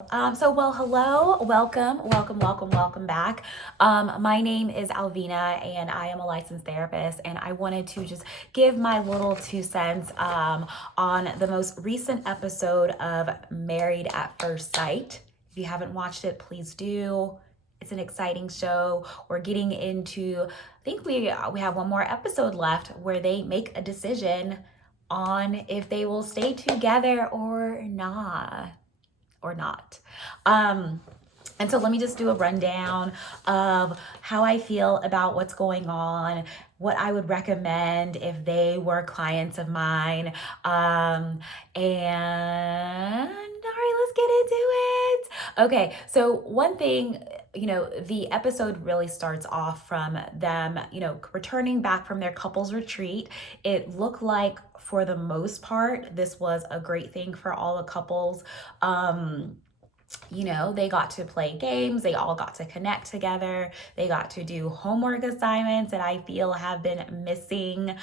Hello, welcome back. My name is Alvina, and I am a licensed therapist, and I wanted to just give my little 2 cents on the most recent episode of Married at First Sight. If you haven't watched it, please do. It's an exciting show. We're getting into, I think we have one more episode left where they make a decision on if they will stay together or not. Um, and so let me just do a rundown of how I feel about what's going on, what I would recommend if they were clients of mine. And all right, let's get into it. Okay, so one thing, the episode really starts off from them, returning back from their couples retreat. It looked like, for the most part, this was a great thing for all the couples. They got to play games, they all got to connect together, they got to do homework assignments that I feel have been missing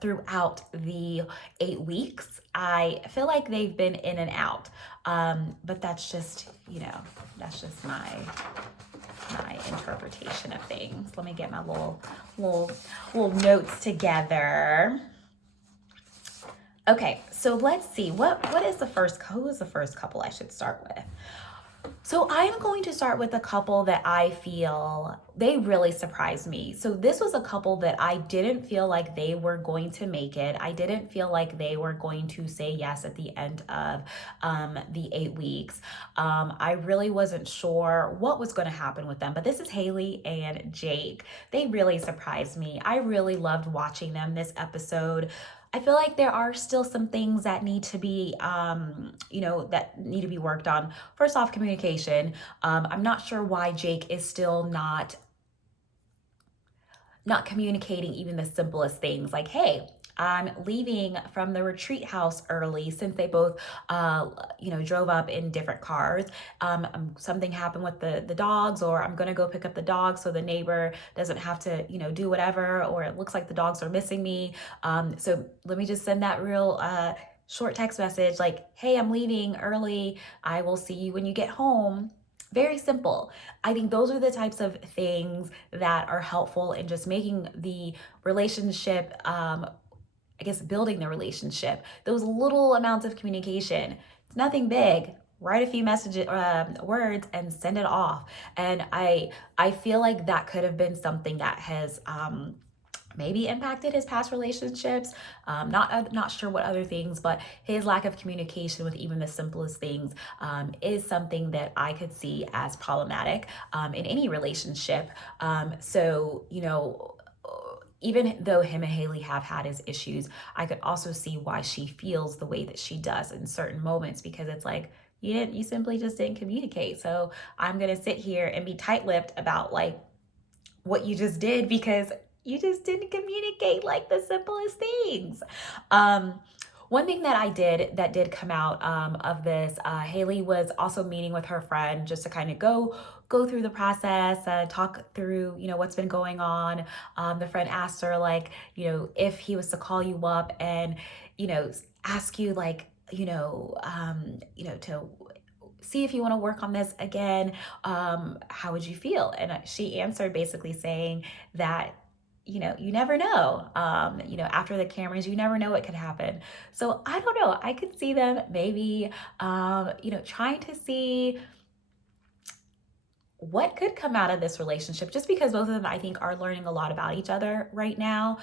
throughout the 8 weeks. I feel like they've been in and out, but that's just, my interpretation of things. Let me get my little notes together. Okay, so let's see. Who is the first couple I should start with? So I'm going to start with a couple that I feel they really surprised me. So this was a couple that I didn't feel like they were going to make it. I didn't feel like they were going to say yes at the end of the 8 weeks. I really wasn't sure what was going to happen with them, but this is Haley and Jake. They really surprised me. I really loved watching them this episode. I feel like there are still some things that need to be, that need to be worked on. First off, communication. I'm not sure why Jake is still not communicating even the simplest things, like, hey, I'm leaving from the retreat house early, since they both, drove up in different cars. Something happened with the dogs, or I'm gonna go pick up the dogs so the neighbor doesn't have to, do whatever, or it looks like the dogs are missing me. So let me just send that real short text message, like, hey, I'm leaving early. I will see you when you get home. Very simple. I think those are the types of things that are helpful in just making the relationship, building the relationship. Those little amounts of communication. It's nothing big. Write a few messages, words, and send it off. And I feel like that could have been something that has maybe impacted his past relationships. Not sure what other things, but his lack of communication with even the simplest things is something that I could see as problematic in any relationship. Even though him and Haley have had his issues, I could also see why she feels the way that she does in certain moments, because it's like, you simply just didn't communicate. So I'm gonna sit here and be tight-lipped about like what you just did, because you just didn't communicate like the simplest things. One thing that did come out of this, Haley was also meeting with her friend just to kind of go through the process, talk through, what's been going on. The friend asked her, like, if he was to call you up and, ask you, like, to see if you want to work on this again, how would you feel? And she answered basically saying that, you never know. After the cameras, you never know what could happen. So I don't know. I could see them maybe, trying to see what could come out of this relationship, just because both of them, I think, are learning a lot about each other right now.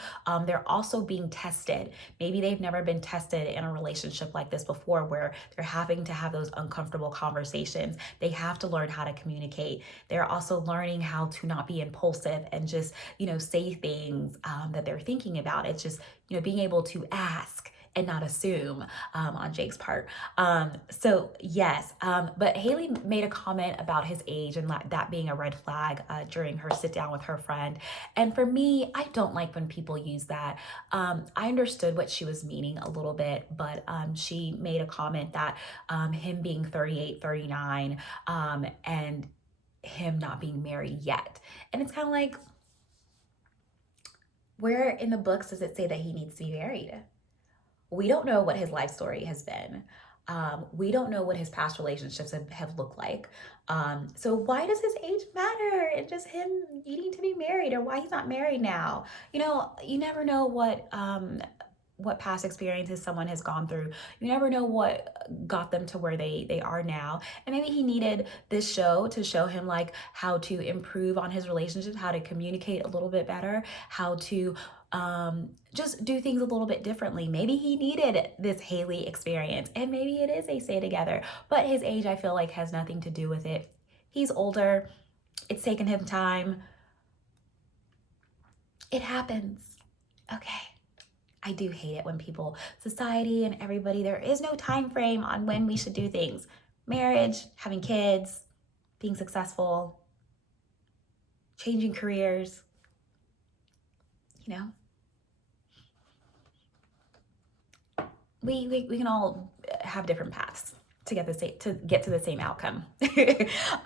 They're also being tested. Maybe they've never been tested in a relationship like this before, where they're having to have those uncomfortable conversations. They have to learn how to communicate. They're also learning how to not be impulsive and just, say things that they're thinking about. It's just, being able to ask and not assume on Jake's part. So yes, but Haley made a comment about his age and that being a red flag during her sit down with her friend. And for me, I don't like when people use that. I understood what she was meaning a little bit, but she made a comment that him being 38, 39, and him not being married yet. And it's kind of like, where in the books does it say that he needs to be married? We don't know what his life story has been. We don't know what his past relationships have looked like. So why does his age matter? And just him needing to be married, or why he's not married now. You never know what past experiences someone has gone through. You never know what got them to where they are now. And maybe he needed this show to show him like how to improve on his relationship, how to communicate a little bit better, how to just do things a little bit differently. Maybe he needed this Haley experience, and maybe it is they stay together, but his age, I feel like, has nothing to do with it. He's older. It's taken him time. It happens. Okay. I do hate it when people, society and everybody, there is no time frame on when we should do things. Marriage, having kids, being successful, changing careers, you know. We can all have different paths to get to the same outcome.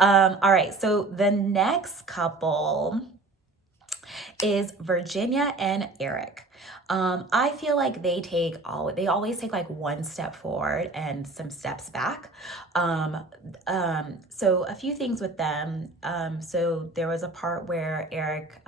All right, so the next couple is Virginia and Eric. I feel like they always take like one step forward and some steps back. So a few things with them. So there was a part where Eric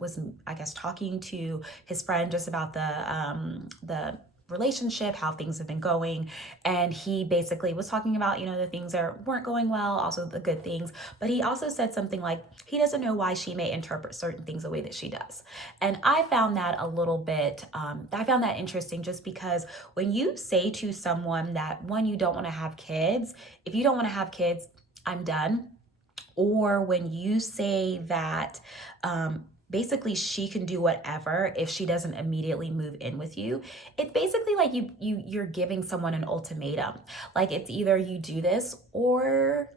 was, I guess, talking to his friend just about the relationship, how things have been going, and he basically was talking about the things that weren't going well, also the good things, but he also said something like he doesn't know why she may interpret certain things the way that she does. And I found that a little bit I found that interesting, just because when you say to someone that, one, you don't want to have kids, if you don't want to have kids, I'm done, or when you say that basically she can do whatever if she doesn't immediately move in with you, it's basically like you're giving someone an ultimatum. Like, it's either you do this or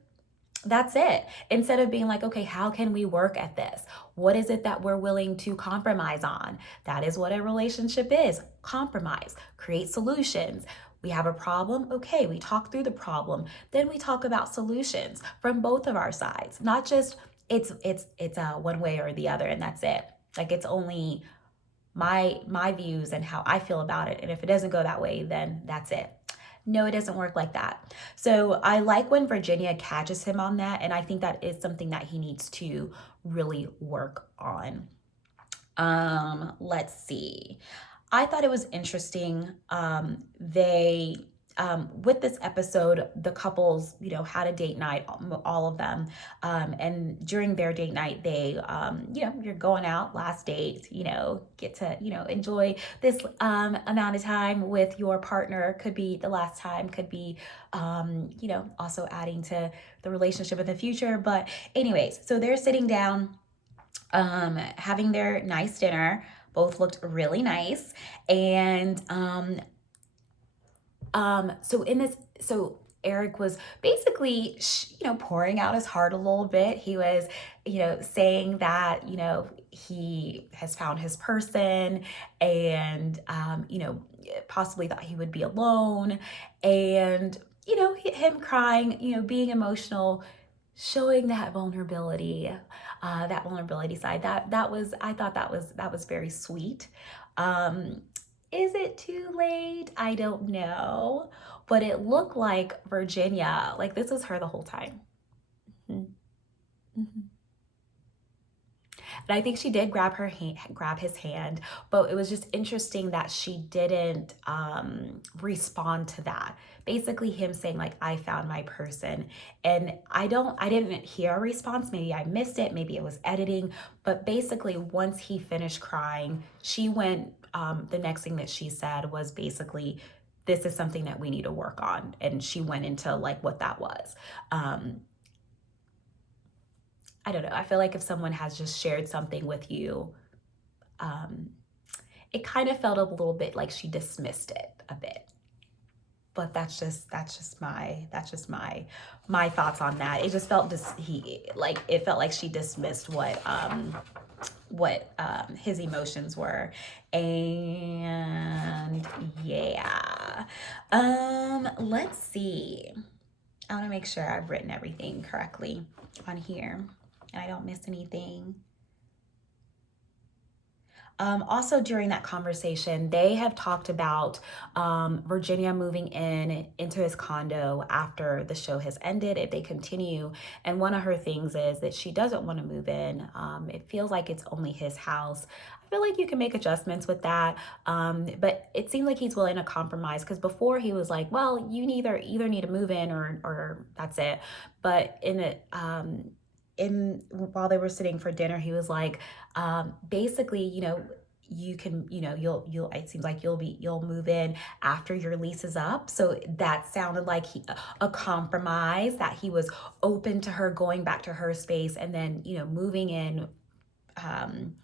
that's it. Instead of being like, okay, how can we work at this? What is it that we're willing to compromise on? That is what a relationship is. Compromise, create solutions. We have a problem. Okay, we talk through the problem. Then we talk about solutions from both of our sides, not just it's one way or the other and that's it. Like, it's only my views and how I feel about it. And if it doesn't go that way, then that's it. No, it doesn't work like that. So I like when Virginia catches him on that, and I think that is something that he needs to really work on. Let's see. I thought it was interesting. They with this episode, the couples, had a date night, all of them. And during their date night, they, you're going out, last date, get to, enjoy this amount of time with your partner. Could be the last time, could be, also adding to the relationship in the future. But anyways, so they're sitting down, having their nice dinner. Both looked really nice. And, so Eric was basically, pouring out his heart a little bit. He was, saying that, he has found his person, and, possibly thought he would be alone, and, him crying, being emotional, showing that vulnerability side. I thought that was very sweet. Is it too late? I don't know. But it looked like Virginia, like this was her the whole time. Mm-hmm. Mm-hmm. And I think she did grab his hand, but it was just interesting that she didn't respond to that. Basically him saying like, I found my person. And I didn't hear a response. Maybe I missed it. Maybe it was editing. But basically once he finished crying, she went, the next thing that she said was basically, this is something that we need to work on. And she went into like what that was. I don't know. I feel like if someone has just shared something with you, it kind of felt a little bit like she dismissed it a bit. But that's just my thoughts on that. It just felt it felt like she dismissed what his emotions were. And yeah. Let's see. I want to make sure I've written everything correctly on here and I don't miss anything. Also, during that conversation, they have talked about Virginia moving into his condo after the show has ended if they continue. And one of her things is that she doesn't want to move in. It feels like it's only his house. I feel like you can make adjustments with that, but it seems like he's willing to compromise because before he was like, "Well, you either need to move in or that's it." But in while they were sitting for dinner, he was like, basically, you can, you'll it seems like you'll move in after your lease is up. So that sounded like a compromise, that he was open to her going back to her space and then moving in, um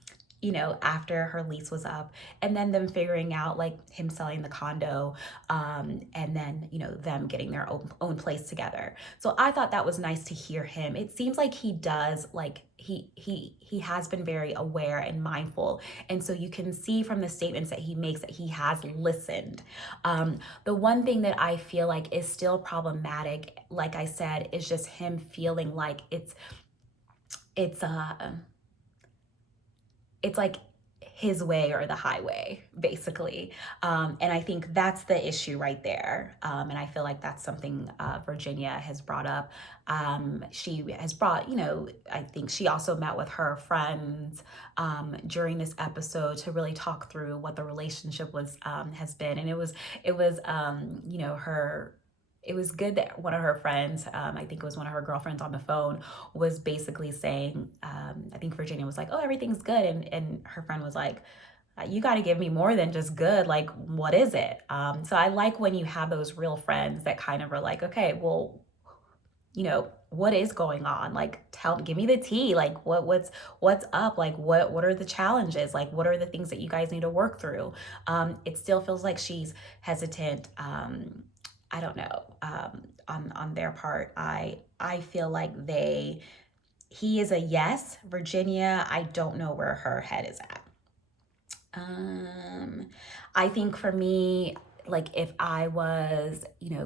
after her lease was up, and then them figuring out, like, him selling the condo, and then them getting their own place together. So I thought that was nice to hear him. It seems like he does, like, he has been very aware and mindful, and so you can see from the statements that he makes that he has listened. The one thing that I feel like is still problematic, like I said, is just him feeling like it's it's like his way or the highway, basically. And I think that's the issue right there. And I feel like that's something Virginia has brought up. She has brought, I think she also met with her friends during this episode to really talk through what the relationship has been. And it was, her, it was good that one of her friends, I think it was one of her girlfriends on the phone, was basically saying, I think Virginia was like, "Oh, everything's good." And her friend was like, "You got to give me more than just good. Like, what is it?" So I like when you have those real friends that kind of are like, "Okay, well, what is going on? Like, give me the tea. Like, what's up? Like, what are the challenges? Like, what are the things that you guys need to work through?" It still feels like she's hesitant. I don't know. On their part, I feel like he is a yes. Virginia, I don't know where her head is at. I think for me, like, if I was,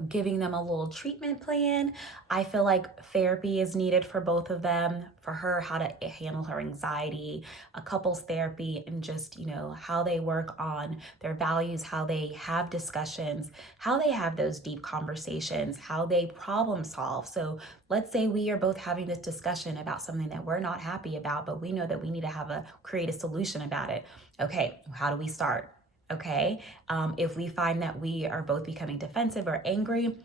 giving them a little treatment plan, I feel like therapy is needed for both of them, for her, how to handle her anxiety, a couples therapy, and just, how they work on their values, how they have discussions, how they have those deep conversations, how they problem solve. So let's say we are both having this discussion about something that we're not happy about, but we know that we need to create a solution about it. Okay, how do we start? Okay, if we find that we are both becoming defensive or angry,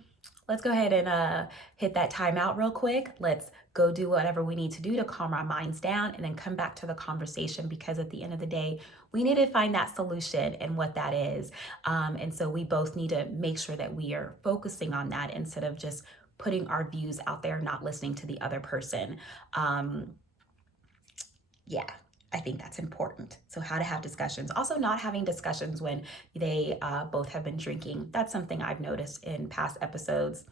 let's go ahead and hit that timeout real quick. Let's go do whatever we need to do to calm our minds down and then come back to the conversation, because at the end of the day, we need to find that solution and what that is. And so we both need to make sure that we are focusing on that instead of just putting our views out there, not listening to the other person. Yeah, I think that's important. So how to have discussions. Also, not having discussions when they both have been drinking. That's something I've noticed in past episodes.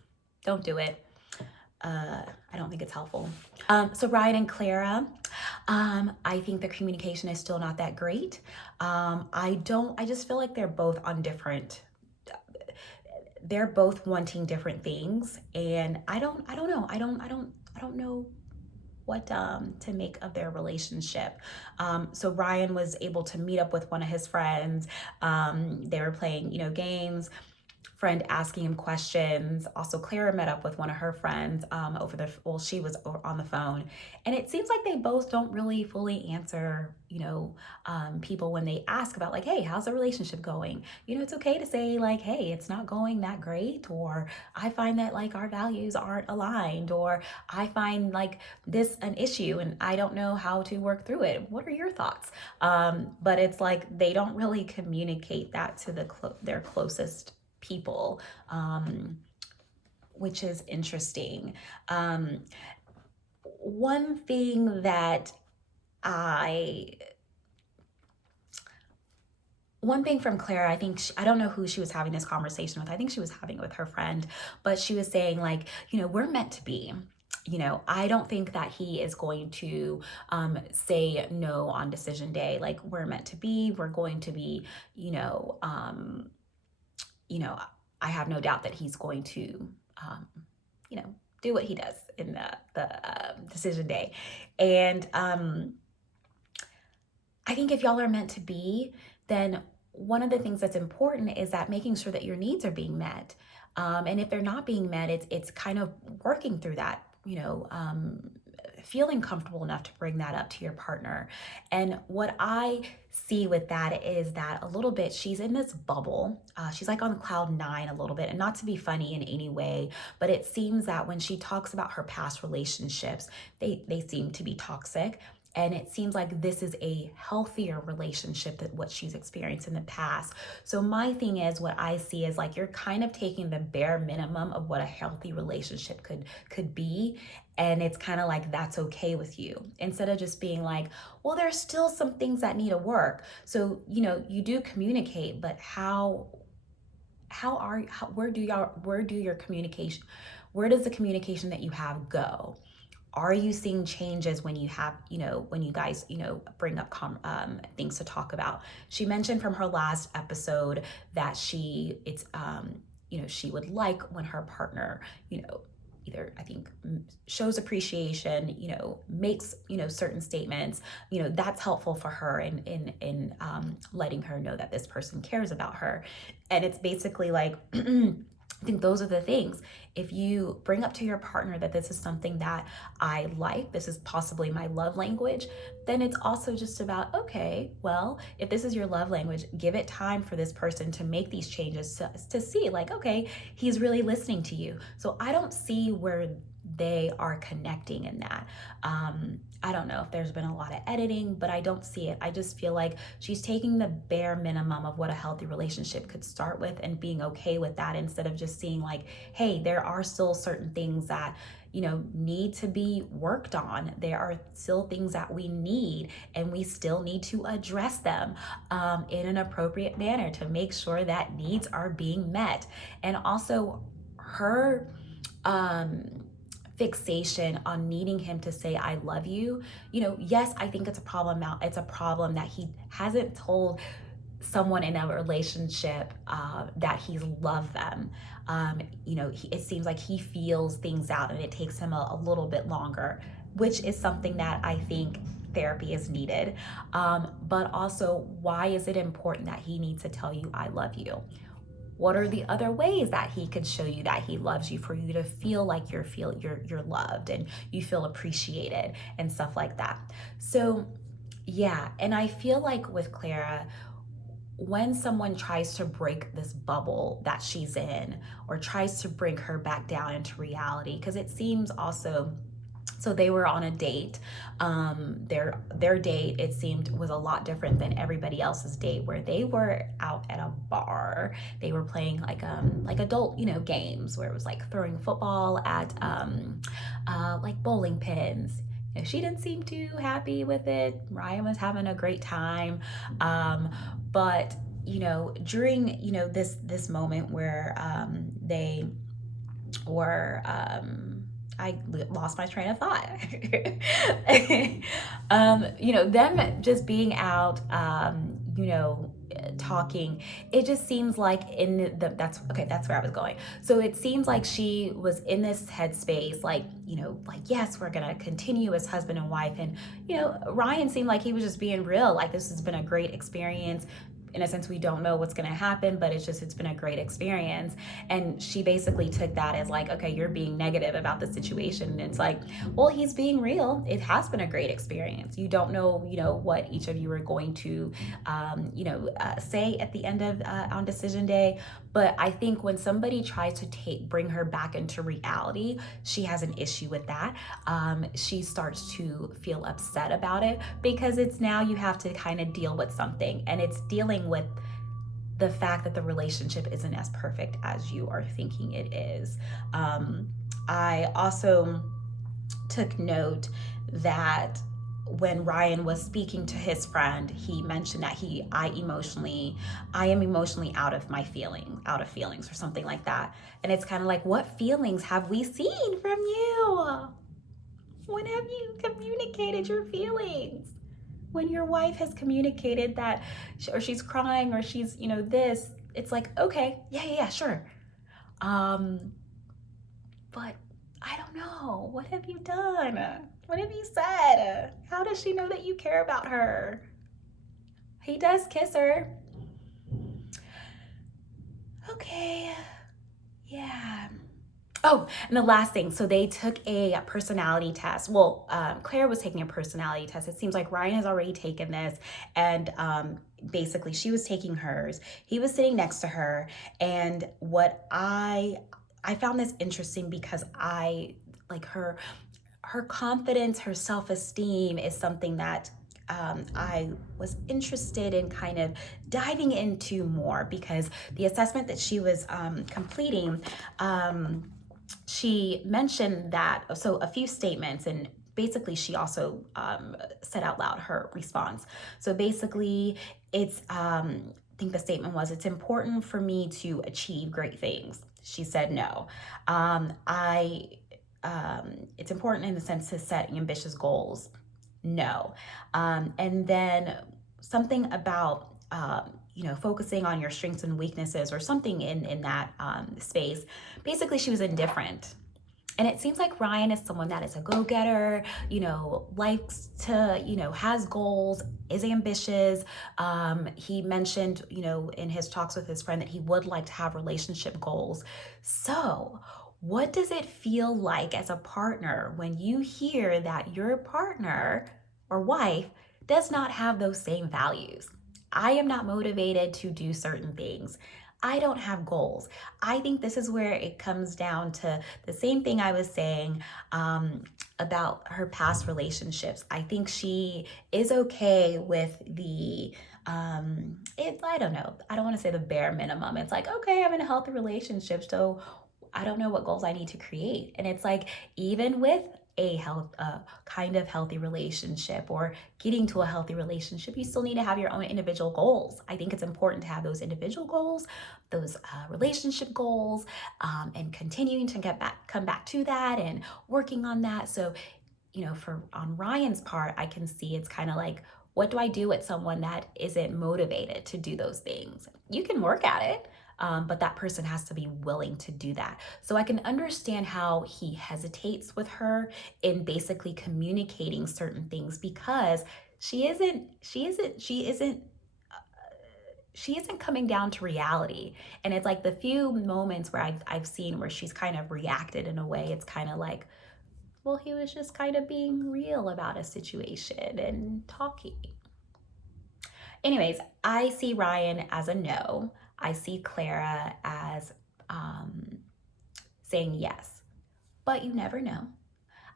Don't do it. I don't think it's helpful. So Brian and Clara, I think the communication is still not that great. I just feel like they're both wanting different things. And I don't know. I don't know what to make of their relationship. So Ryan was able to meet up with one of his friends. They were playing, games. Friend asking him questions. Also, Clara met up with one of her friends she was on the phone. And it seems like they both don't really fully answer, people when they ask about, like, "Hey, how's the relationship going?" It's okay to say, like, "Hey, it's not going that great," or "I find that, like, our values aren't aligned," or "I find, like, this an issue and I don't know how to work through it. What are your thoughts?" But it's like they don't really communicate that to their closest people, which is interesting. One thing from Clara, I think I don't know who she was having this conversation with. I think she was having it with her friend, but she was saying, like, we're meant to be. I don't think that he is going to say no on decision day. Like, we're meant to be. We're going to be, I have no doubt that he's going to, do what he does in the decision day. And I think if y'all are meant to be, then one of the things that's important is that making sure that your needs are being met. And if they're not being met, it's kind of working through that, feeling comfortable enough to bring that up to your partner. And what I see with that is that a little bit she's in this bubble. She's like on cloud nine a little bit, and not to be funny in any way, but it seems that when she talks about her past relationships, they seem to be toxic. And it seems like this is a healthier relationship than what she's experienced in the past. So my thing is, what I see is like you're kind of taking the bare minimum of what a healthy relationship could be, and it's kind of like that's okay with you, instead of just being like, well, there's still some things that need to work. So you do communicate, but where do your communication, where does the communication that you have go? Are you seeing changes when you have, when you guys, bring up things to talk about? She mentioned from her last episode that she would like when her partner, either, I think, shows appreciation, makes, certain statements, that's helpful for her in letting her know that this person cares about her. And it's basically like, I think those are the things. If you bring up to your partner that this is something that I like, this is possibly my love language, then it's also just about, okay, well, if this is your love language, give it time for this person to make these changes to see like, okay, he's really listening to you. So I don't see where they are connecting in that. I don't know if there's been a lot of editing, but I don't see it. I just feel like she's taking the bare minimum of what a healthy relationship could start with and being okay with that, instead of just seeing like, hey, there are still certain things that need to be worked on. There are still things that we need, and we still need to address them in an appropriate manner to make sure that needs are being met. And also her fixation on needing him to say I love you. Yes, I think it's a problem now. It's a problem that he hasn't told someone in a relationship that he's loved them. It seems like he feels things out, and it takes him a little bit longer, which is something that I think therapy is needed. But also, why is it important that he needs to tell you I love you? What are the other ways that he can show you that he loves you, for you to feel like you're loved and you feel appreciated and stuff like that? So yeah, and I feel like with Clara, when someone tries to break this bubble that she's in, or tries to bring her back down into reality, because it seems also, so they were on a date. Their date, it seemed, was a lot different than everybody else's date, where they were out at a bar. They were playing like adult, games, where it was like throwing football at like bowling pins. She didn't seem too happy with it. Ryan was having a great time. But during this moment where they were I lost my train of thought. Them just being out, talking, it just seems like that's where I was going. So it seems like she was in this headspace, like, yes, we're gonna continue as husband and wife. And, Ryan seemed like he was just being real, like, this has been a great experience. In a sense, we don't know what's going to happen, but it's been a great experience. And she basically took that as like, okay, you're being negative about the situation. And it's like, well, he's being real. It has been a great experience. You don't know, what each of you are going to, say at the end of on decision day. But I think when somebody tries to bring her back into reality, she has an issue with that. She starts to feel upset about it, because it's now you have to kind of deal with something, and it's dealing with the fact that the relationship isn't as perfect as you are thinking it is. I also took note that when Ryan was speaking to his friend, he mentioned that I am emotionally out of feelings or something like that. And it's kind of like, what feelings have we seen from you? When have you communicated your feelings? When your wife has communicated that, or she's crying, or she's, this, it's like, okay, yeah, sure. But I don't know. What have you done? What have you said? How does she know that you care about her? He does kiss her. Okay. Yeah. Oh, and the last thing, so they took a personality test. Well, Claire was taking a personality test. It seems like Ryan has already taken this, and basically she was taking hers. He was sitting next to her, and what I found this interesting because I like her confidence, her self-esteem is something that I was interested in kind of diving into more because the assessment that she was completing, she mentioned that, so a few statements, and basically she also said out loud her response. So basically it's, I think the statement was, it's important for me to achieve great things. She said no. It's important in the sense to set ambitious goals. No. And then something about, focusing on your strengths and weaknesses or something in that space. Basically, she was indifferent. And it seems like Ryan is someone that is a go-getter, likes to, has goals, is ambitious. He mentioned, in his talks with his friend that he would like to have relationship goals. So what does it feel like as a partner when you hear that your partner or wife does not have those same values? I am not motivated to do certain things. I don't have goals. I think this is where it comes down to the same thing I was saying about her past relationships. I think she is okay with the, I don't know, I don't want to say the bare minimum. It's like, okay, I'm in a healthy relationship, so I don't know what goals I need to create. And it's like, even with a kind of healthy relationship or getting to a healthy relationship, you still need to have your own individual goals. I think it's important to have those individual goals, those relationship goals, and continuing to come back to that and working on that. So, for on Ryan's part, I can see it's kind of like, what do I do with someone that isn't motivated to do those things? You can work at it, but that person has to be willing to do that. So I can understand how he hesitates with her in basically communicating certain things because she isn't coming down to reality. And it's like the few moments where I've seen where she's kind of reacted in a way, it's kind of like, well, he was just kind of being real about a situation and talking. Anyways, I see Ryan as a no. I see Clara as saying yes, but you never know.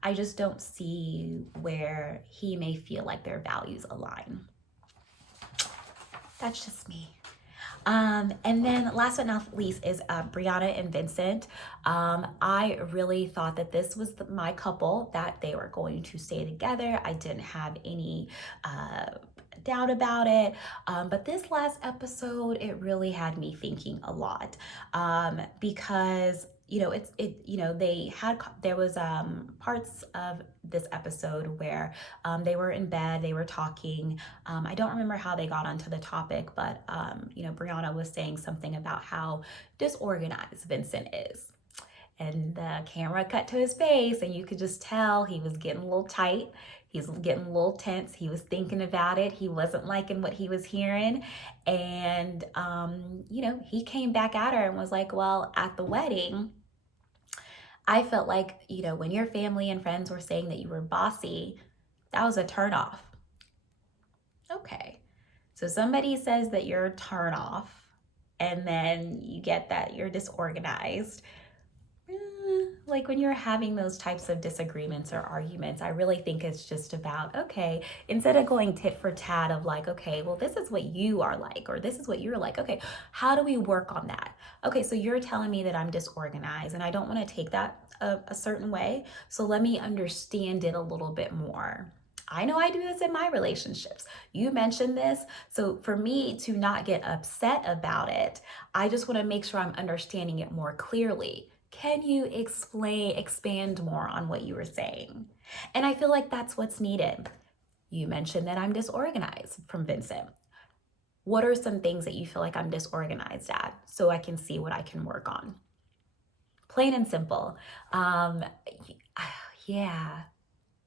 I just don't see where he may feel like their values align. That's just me. And then last but not least is Brianna and Vincent. I really thought that this was my couple, that they were going to stay together. I didn't have any doubt about it. But this last episode, it really had me thinking a lot because there was parts of this episode where they were in bed, they were talking. I don't remember how they got onto the topic, but Brianna was saying something about how disorganized Vincent is. And the camera cut to his face, and you could just tell he was getting a little tight. He was getting a little tense. He was thinking about it. He wasn't liking what he was hearing. And, he came back at her and was like, well, at the wedding, I felt like, when your family and friends were saying that you were bossy, that was a turnoff. Okay. So somebody says that you're a turnoff, and then you get that you're disorganized. Like when you're having those types of disagreements or arguments, I really think it's just about, okay, instead of going tit for tat of like, okay, well, this is what you are like, or this is what you're like. Okay, how do we work on that? Okay, so you're telling me that I'm disorganized and I don't want to take that a certain way. So let me understand it a little bit more. I know I do this in my relationships. You mentioned this. So for me to not get upset about it, I just want to make sure I'm understanding it more clearly. Can you expand more on what you were saying? And I feel like that's what's needed. You mentioned that I'm disorganized from Vincent. What are some things that you feel like I'm disorganized at so I can see what I can work on? Plain and simple. Yeah.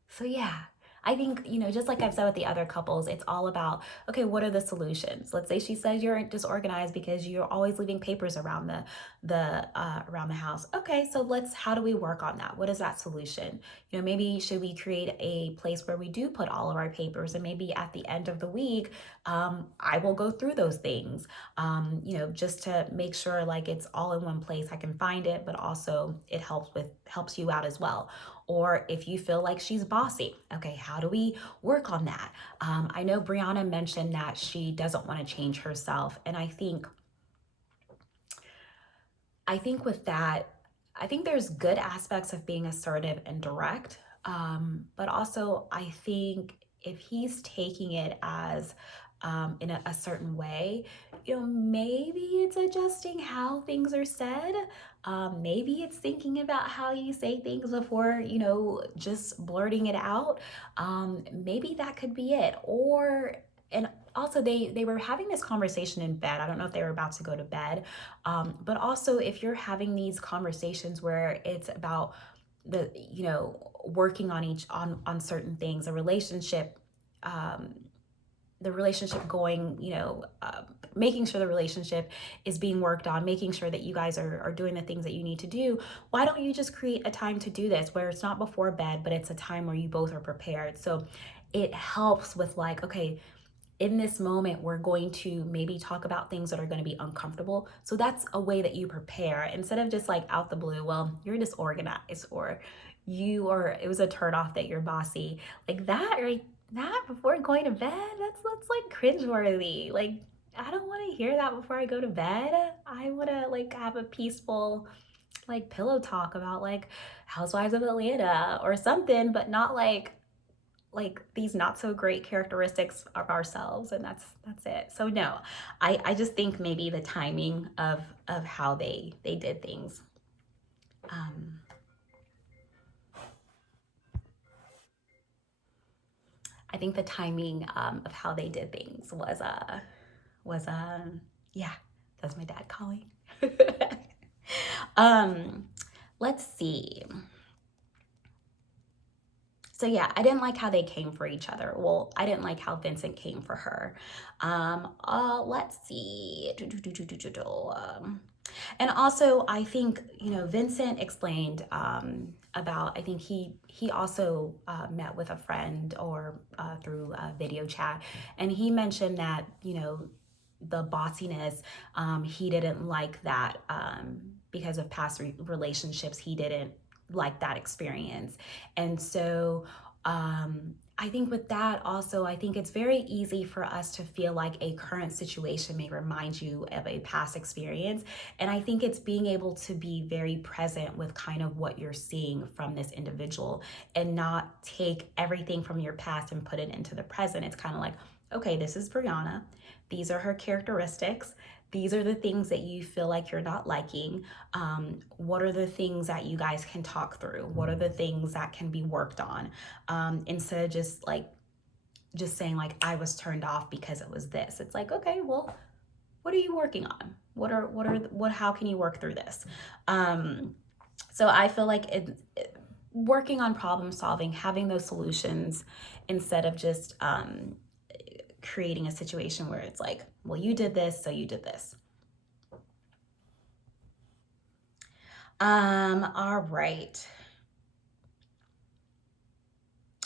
So yeah, I think, just like I've said with the other couples, it's all about, okay, what are the solutions? Let's say she says you're disorganized because you're always leaving papers around around the house. Okay, so how do we work on that? What is that solution? Maybe should we create a place where we do put all of our papers, and maybe at the end of the week, I will go through those things, just to make sure like it's all in one place. I can find it, but also it helps you out as well. Or if you feel like she's bossy, okay, how do we work on that? I know Brianna mentioned that she doesn't want to change herself. And I think with that, I think there's good aspects of being assertive and direct. But also, I think if he's taking it as in a certain way, maybe it's adjusting how things are said. Maybe it's thinking about how you say things before, just blurting it out. Maybe that could be it. And also they were having this conversation in bed. I don't know if they were about to go to bed, but also if you're having these conversations where it's about the working on certain things, a relationship, the relationship going, making sure the relationship is being worked on, making sure that you guys are doing the things that you need to do. Why don't you just create a time to do this where it's not before bed, but it's a time where you both are prepared? So it helps with like, okay, in this moment, we're going to maybe talk about things that are going to be uncomfortable. So that's a way that you prepare instead of just like out the blue, well, you're disorganized, or it was a turn off that you're bossy. Like that, right? That before going to bed, that's like cringeworthy. Like, I don't want to hear that before I go to bed. I want to like have a peaceful like pillow talk about like Housewives of Atlanta or something, but not like these not so great characteristics of ourselves, and that's it. So no, I just think maybe the timing of how they did things. I think the timing of how they did things was yeah, that's my dad calling. um let's see. So yeah, I didn't like how they came for each other. Well, I didn't like how Vincent came for her. Let's see. And also, I think Vincent explained about. I think he also met with a friend or through a video chat, and he mentioned that the bossiness, he didn't like that because of past relationships. He didn't like that experience. And so I think with that also, I think it's very easy for us to feel like a current situation may remind you of a past experience. And I think it's being able to be very present with kind of what you're seeing from this individual and not take everything from your past and put it into the present. It's kind of like, okay, this is Brianna. These are her characteristics. These are the things that you feel like you're not liking. What are the things that you guys can talk through? What are the things that can be worked on? Instead of just saying like, I was turned off because it was this. It's like, okay, well, what are you working on? How can you work through this? So I feel like working on problem solving, having those solutions instead of just creating a situation where it's like, well, you did this, so you did this. All right.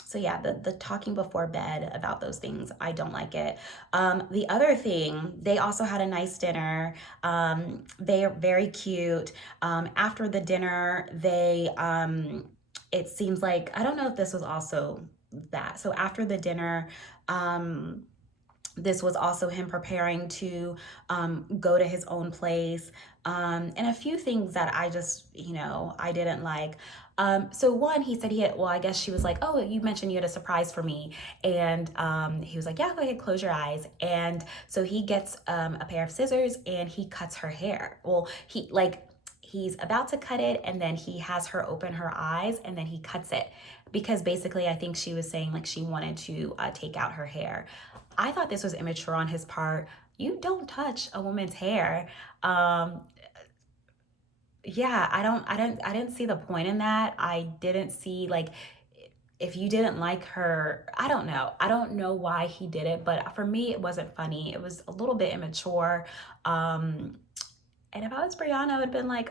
So yeah, the talking before bed about those things, I don't like it. The other thing, they also had a nice dinner. They are very cute. After the dinner, it seems like, I don't know if this was also that. So after the dinner, this was also him preparing to go to his own place. And a few things that I just, I didn't like. So one, he said I guess she was like, oh, you mentioned you had a surprise for me. And he was like, yeah, go ahead, close your eyes. And so he gets a pair of scissors and he cuts her hair. Well, he's about to cut it, and then he has her open her eyes, and then he cuts it because basically I think she was saying like she wanted to take out her hair. I thought this was immature on his part. You don't touch a woman's hair. Yeah, I didn't see the point in that. I didn't see like if you didn't like her, I don't know. I don't know why he did it, but for me, it wasn't funny. It was a little bit immature. And if I was Brianna, I would have been like,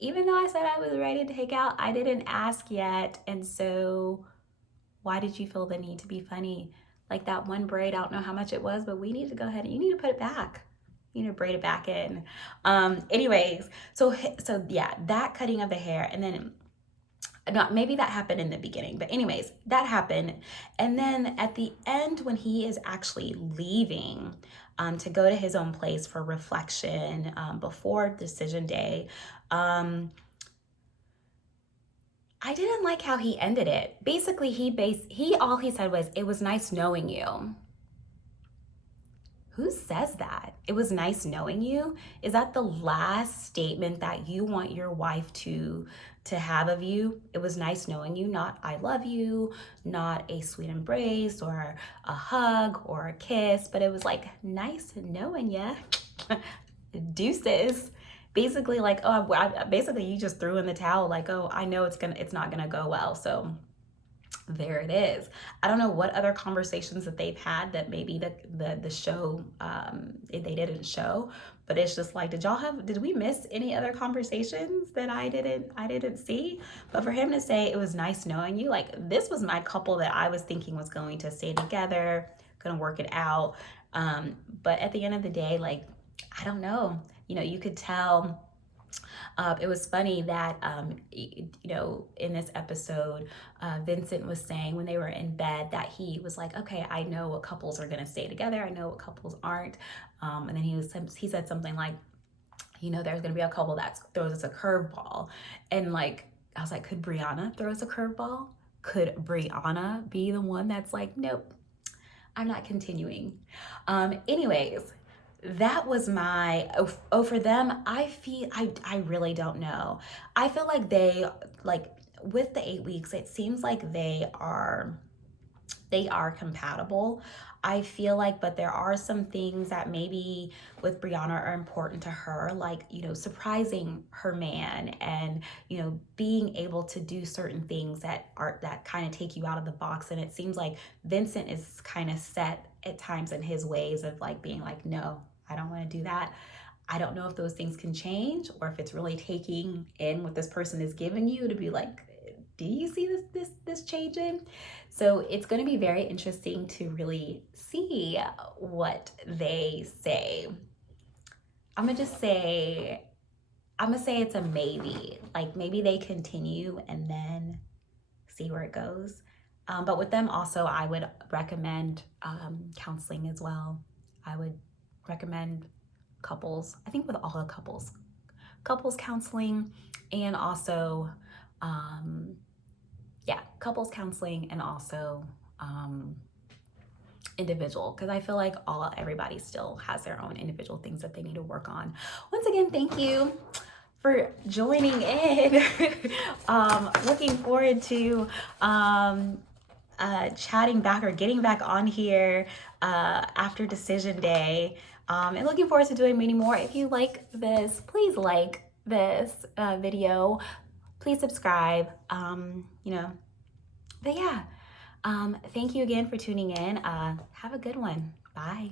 even though I said I was ready to take out, I didn't ask yet. And so why did you feel the need to be funny? Like that one braid, I don't know how much it was, but we need to go ahead and you need to put it back. You need to braid it back in. Anyways, so yeah, that cutting of the hair, and then not, maybe that happened in the beginning, but anyways, that happened. And then at the end, when he is actually leaving to go to his own place for reflection before decision day, I didn't like how he ended it. Basically, he all he said was, "It was nice knowing you." Who says that? It was nice knowing you? Is that the last statement that you want your wife to have of you? It was nice knowing you, not I love you, not a sweet embrace or a hug or a kiss, but it was like nice knowing ya. Deuces. Basically like, oh, basically you just threw in the towel like, oh, I know it's not gonna go well, so there it is. I don't know what other conversations that they've had that maybe the show they didn't show, but it's just like, did we miss any other conversations that I didn't see? But for him to say it was nice knowing you, like this was my couple that I was thinking was going to stay together, gonna work it out. But at the end of the day, like, I don't know. You could tell. It was funny that, in this episode, Vincent was saying when they were in bed that he was like, okay, I know what couples are going to stay together. I know what couples aren't. And then he said something like, there's going to be a couple that throws us a curveball. And like, I was like, could Brianna throw us a curveball? Could Brianna be the one that's like, nope, I'm not continuing. Anyways, that was my for them. I really don't know. I feel like they, like, with the 8 weeks, it seems like they are compatible. I feel like, but there are some things that maybe with Brianna are important to her, like, surprising her man and, being able to do certain things that kind of take you out of the box. And it seems like Vincent is kind of set at times in his ways of like being like, no, I don't want to do that. I don't know if those things can change or if it's really taking in what this person is giving you to be like, do you see this changing? So it's going to be very interesting to really see what they say. I'm gonna say it's a maybe. Like maybe they continue and then see where it goes. But with them also, I would recommend counseling as well. I would recommend couples. I think with all the couples counseling, and also couples counseling, and also individual, because I feel like everybody still has their own individual things that they need to work on. Once again, thank you for joining in. Looking forward to chatting back or getting back on here after decision day, and looking forward to doing many more. If you like this, please like this video, please subscribe. But yeah, thank you again for tuning in. Have a good one. Bye.